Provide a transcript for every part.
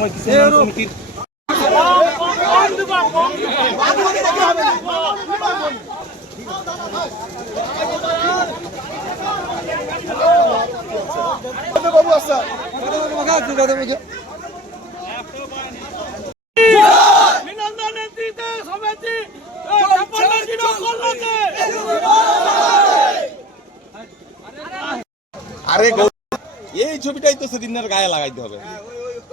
নিরাময় কিষাণ সমিতির আরে গৌ- এই ছবিটাই তো সেদিনের গায়ে লাগাইতে হবে।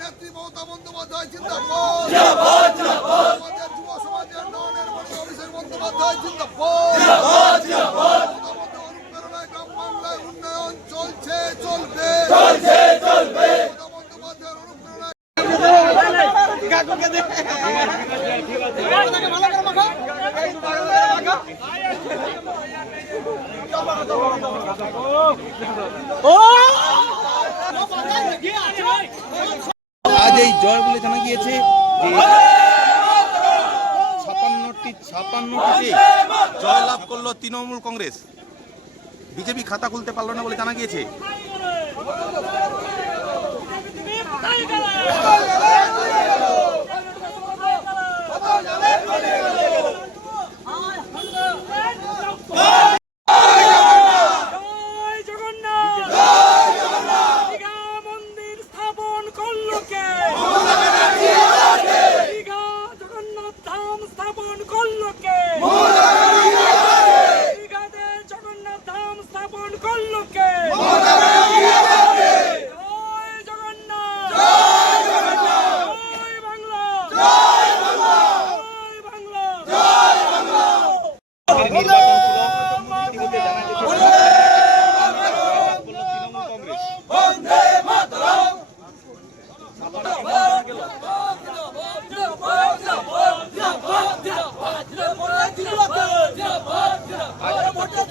নেত্রী মমতা বন্দ্যোপাধ্যায় জিন্দাবাদ আমাদের যুব সমাজের নয়নের মণি অভিষেক বন্দ্যোপাধ্যায় জিন্দাবাদ আমাদের অনুপ্রেরণায় গ্রাম বাংলায় উন্নয়ন চলছে চলবে চলছে চলবে বন্দ্যোপাধ্যায়ের অনুপ্রেরণায় আজ এই জয় বলে জানা গিয়েছে ছাপান্নটি ছাপান্নটিতে জয় লাভ করল তৃণমূল কংগ্রেস। বিজেপি খাতা খুলতে পারল না বলে জানা গিয়েছে জয় জগন্নাথ জয় জগন্নাথ দীঘা মন্দির স্থাপন করল কে দীঘা জগন্নাথ ধাম স্থাপন করল কে দীঘাতে জগন্নাথ ধাম স্থাপন করল কে জয় জগন্নাথ জয় বাংলা জয় বাংলা নির্বাচন ছিল ইতিমধ্যে জানা গেছে করল তৃণমূল কংগ্রেস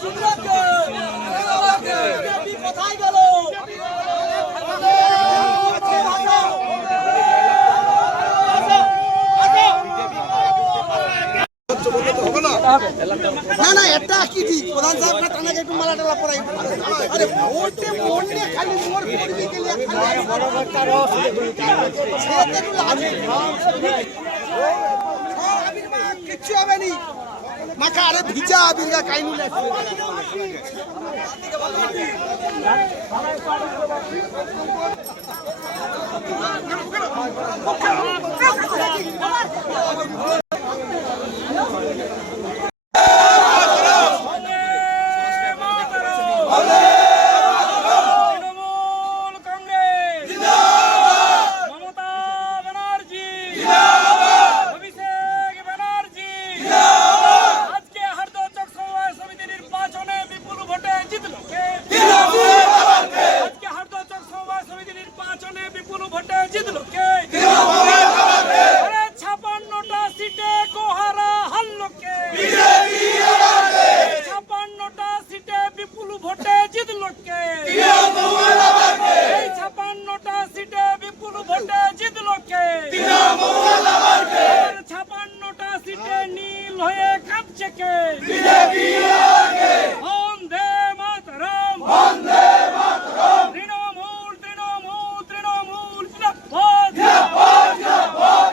না না, এটা কি ঠিক? প্রধান সাহেব না টানাকে একটু মালা টালা পরাই। আরে ভোটে নিয়ে খালি মোর করবি কে লিয়ে খালি? বড় একটা রস কিচ্ছু হবে নি। মাখা আরে ভিজা আবির গা কাইনি লাগছে কংগ্রেস মমতা ব্যানার্জি অভিষেক ব্যানার্জি আজকে হারদচক সমবায় সমিতি নির্বাচনে বিপুল ভোটে জিতল কে আজকে হারদচক সমবায় সমিতি নির্বাচনে বিপুল ভোটে জিতল কে আরে ছাপান্নটা সিটে গোহারা হারল কে ছাপান্নটা সিটে বিপুল ভোটে জিতল কে এই ছাপান্নটা সিটে বিপুল ভোটে জিতল কে ছাপান্নটা সিটে নীল হয়ে কাঁপছে কে বন্দে মাতরম তৃণমূল তৃণমূল তৃণমূল জিন্দাবাদ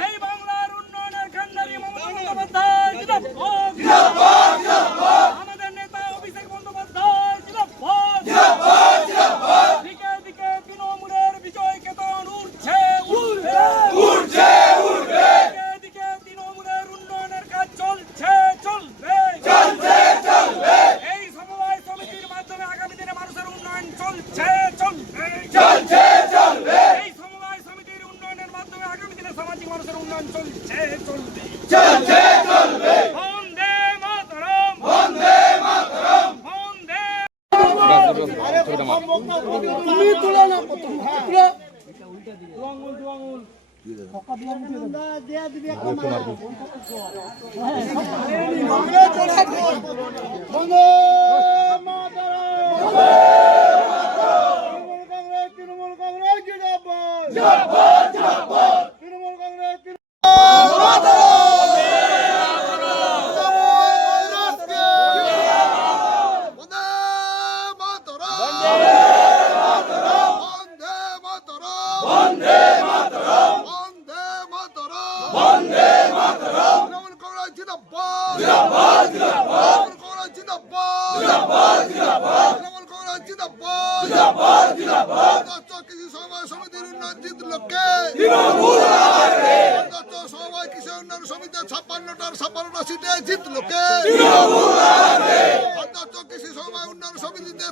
এই বাংলার উন্নয়নের কান্ডারি মমতা বন্দ্যোপাধ্যায় জিন্দাবাদ আমাদের নেতা অভিষেক বন্দ্যোপাধ্যায় জিন্দাবাদ দিকে দিকে তৃণমূলের বিজয় কেতন উঠছে উঠছে উঠছে উঠবে দিকে দিকে তৃণমূলের উন্নয়নের কাজ চলছে চলবে চলছে চলবে এই সমবায় সমিতির মাধ্যমে আগামী দিনে উন্নয়ন চলছে চলবে। চলছে চলবে। এই সমবায় সমিতির উন্নয়নের মাধ্যমে আগামী দিনে সামাজিক মানুষের উন্নয়ন চলছে চলবে। চলছে চলবে। বন্দে মাতরম। বন্দে মাতরম। বন্দে তুমি তুলে না প্রথম তুলে। বন্দে মাতরম। তৃণমূল কংগ্রেস জিন্দাবাদ জিন্দাবাদ জিন্দাবাদ জিন্দাবাদ জিন্দাবাদ সমিতির উন্নয়ন জিতলো কে অধ্যক্ষ কৃষি উন্নয়ন সমিতি ছাপ্পান্নটা সিটে কৃষি উন্নয়ন সমিতিতে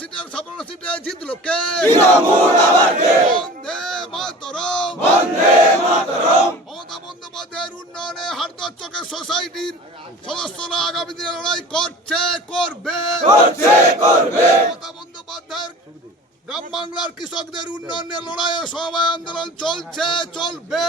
সিটের ছাপ্পান্ন সিটে জিতলো কে মমতা বন্দ্যোপাধ্যায়ের উন্নয়নে সোসাইটির সদস্যরা আগামী দিনে লড়াই করছে, করবে। গ্রাম বাংলার কৃষকদের উন্নয়নের লড়াইয়ে সবাই আন্দোলন চলছে চলবে।